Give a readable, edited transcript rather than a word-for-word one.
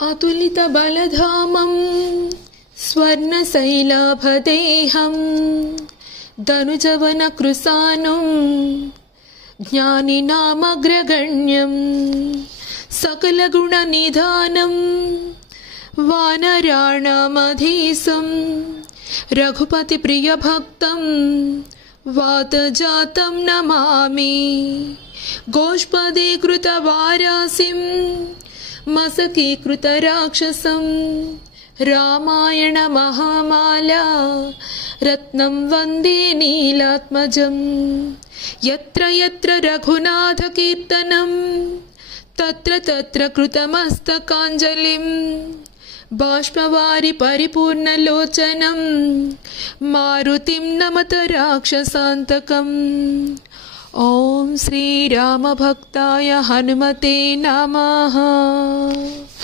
अतुलितबलधामं स्वर्णशैलाभदेहं धनुजवनकृशानुं ज्ञानिनामग्रगण्यं सकलगुणनिधानं वानराणामधीशं रघुपतिप्रियभक्तं वातजातं नमामि। गोष्पदीकृतवारासिं मसकीकृतराक्षसं रामायणमहामाला रत्नं वन्दे नीलात्मजं। यत्र यत्र रघुनाथकीर्तनं तत्र तत्र कृतमस्तकाञ्जलिं बाष्पवारि परिपूर्णलोचनं मारुतिं नमत राक्षसान्तकम्। ॐ श्रीरामभक्ताय हनुमते नमः।